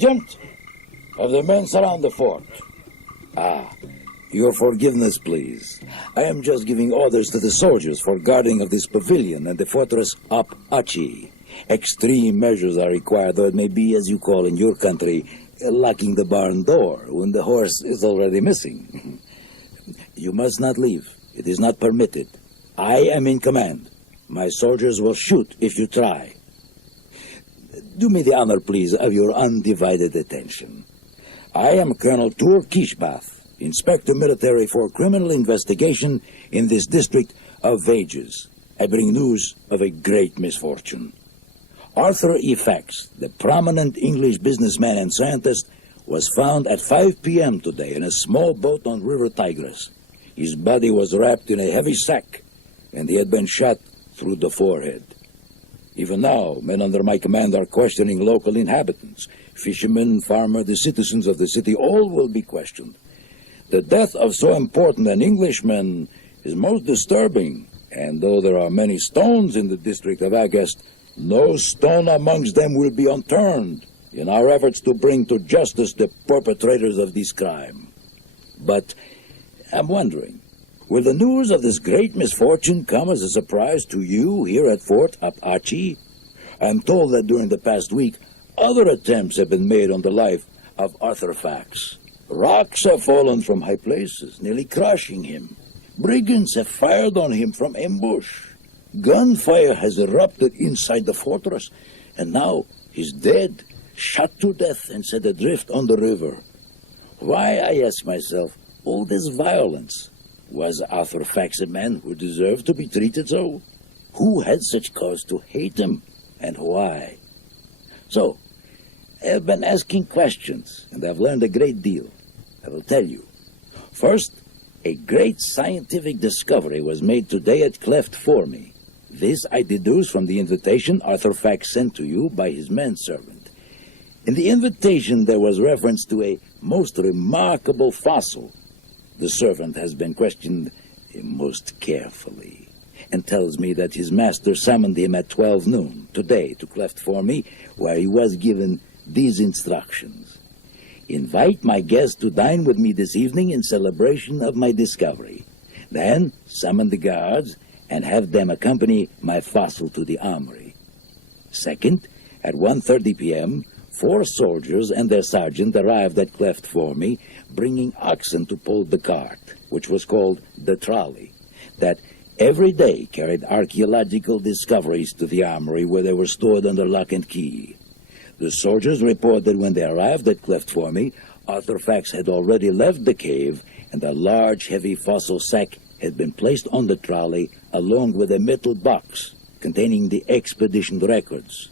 Sergeant, of the men surround the fort. Your forgiveness, please. I am just giving orders to the soldiers for guarding of this pavilion and the fortress up Achi. Extreme measures are required, though it may be, as you call in your country, locking the barn door when the horse is already missing. You must not leave. It is not permitted. I am in command. My soldiers will shoot if you try. Do me the honor, please, of your undivided attention. I am Colonel Tur Kishbath, Inspector Military for Criminal Investigation in this district of Vages. I bring news of a great misfortune. Arthur E. Fax, the prominent English businessman and scientist, was found at 5 p.m. today in a small boat on River Tigris. His body was wrapped in a heavy sack, and he had been shot through the forehead. Even now, men under my command are questioning local inhabitants. Fishermen, farmers, the citizens of the city, all will be questioned. The death of so important an Englishman is most disturbing, and though there are many stones in the district of Agast, no stone amongst them will be unturned in our efforts to bring to justice the perpetrators of this crime. But I'm wondering, will the news of this great misfortune come as a surprise to you here at Fort Apache? I'm told that during the past week, other attempts have been made on the life of Arthur Fax. Rocks have fallen from high places, nearly crushing him. Brigands have fired on him from ambush. Gunfire has erupted inside the fortress, and now he's dead, shot to death and set adrift on the river. Why, I ask myself, all this violence? Was Arthur Fax a man who deserved to be treated so? Who had such cause to hate him, and why? So, I've been asking questions, and I've learned a great deal. I will tell you. First, a great scientific discovery was made today at Cleft Formy. This I deduce from the invitation Arthur Fax sent to you by his manservant. In the invitation there was reference to a most remarkable fossil. The servant has been questioned most carefully, and tells me that his master summoned him at 12 noon today to Cleft Formy, where he was given these instructions. Invite my guest to dine with me this evening in celebration of my discovery. Then summon the guards and have them accompany my fossil to the armory. Second, at 1:30 p.m., 4 soldiers and their sergeant arrived at Cleft Formy, bringing oxen to pull the cart, which was called the trolley, that every day carried archaeological discoveries to the armory where they were stored under lock and key. The soldiers reported when they arrived at Cleft Formy, Arthur Fax had already left the cave, and a large, heavy fossil sack had been placed on the trolley along with a metal box containing the expedition records.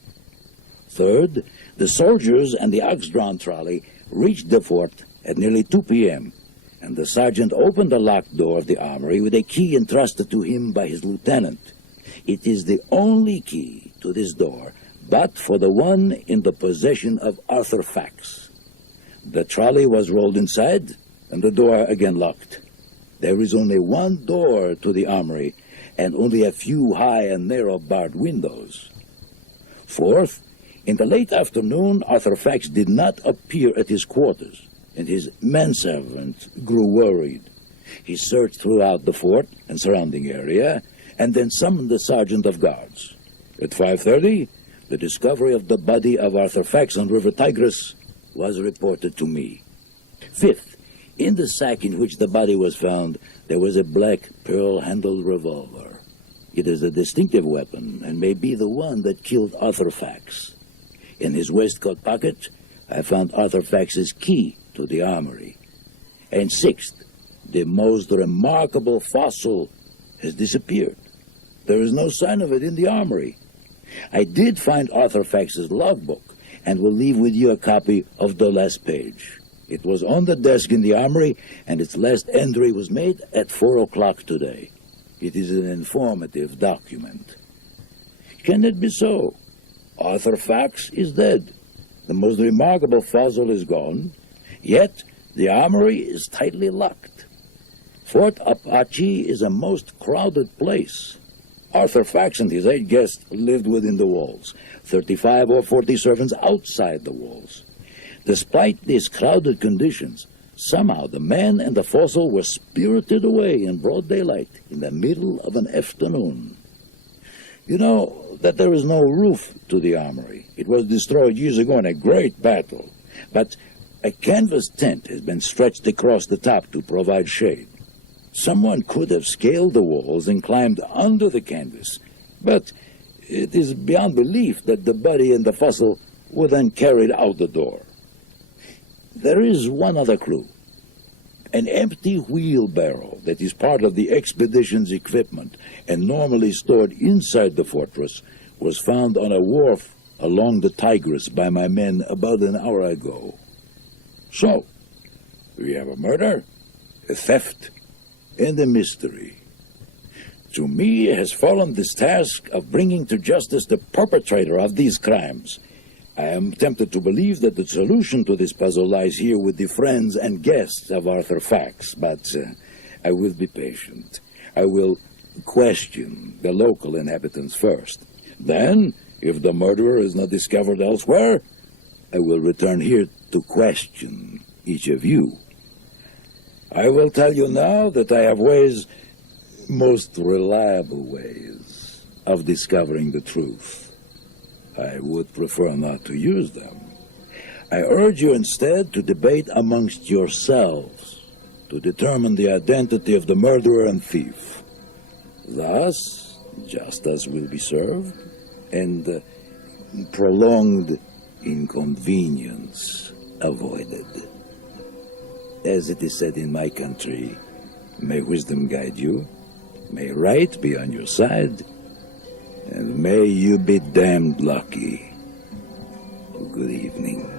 Third, the soldiers and the ox-drawn trolley reached the fort at nearly 2 p.m., and the sergeant opened the locked door of the armory with a key entrusted to him by his lieutenant. It is the only key to this door, but for the one in the possession of Arthur Fax. The trolley was rolled inside, and the door again locked. There is only one door to the armory, and only a few high and narrow barred windows. Fourth, in the late afternoon, Arthur Fax did not appear at his quarters, and his manservant grew worried. He searched throughout the fort and surrounding area, and then summoned the sergeant of guards. At 5:30, the discovery of the body of Arthur Fax on River Tigris was reported to me. Fifth, in the sack in which the body was found, there was a black pearl-handled revolver. It is a distinctive weapon, and may be the one that killed Arthur Fax. In his waistcoat pocket, I found Arthur Fax's key to the armory. And sixth, the most remarkable fossil has disappeared. There is no sign of it in the armory. I did find Arthur Fax's logbook, and will leave with you a copy of the last page. It was on the desk in the armory, and its last entry was made at 4 o'clock today. It is an informative document. Can it be so? Arthur Fax is dead. The most remarkable fossil is gone, yet the armory is tightly locked. Fort Apache is a most crowded place. Arthur Fax and his 8 guests lived within the walls, 35 or 40 servants outside the walls. Despite these crowded conditions, somehow the man and the fossil were spirited away in broad daylight in the middle of an afternoon. You know that there is no roof to the armory. It was destroyed years ago in a great battle. But a canvas tent has been stretched across the top to provide shade. Someone could have scaled the walls and climbed under the canvas, but it is beyond belief that the body and the fossil were then carried out the door. There is one other clue. An empty wheelbarrow that is part of the expedition's equipment and normally stored inside the fortress was found on a wharf along the Tigris by my men about an hour ago. So, we have a murder, a theft, and a mystery. To me has fallen this task of bringing to justice the perpetrator of these crimes. I am tempted to believe that the solution to this puzzle lies here with the friends and guests of Arthur Fax, but I will be patient. I will question the local inhabitants first. Then, if the murderer is not discovered elsewhere, I will return here to question each of you. I will tell you now that I have ways, most reliable ways, of discovering the truth. I would prefer not to use them. I urge you instead to debate amongst yourselves to determine the identity of the murderer and thief. Thus, justice will be served and prolonged inconvenience avoided. As it is said in my country, may wisdom guide you, may right be on your side, and may you be damned lucky. Good evening.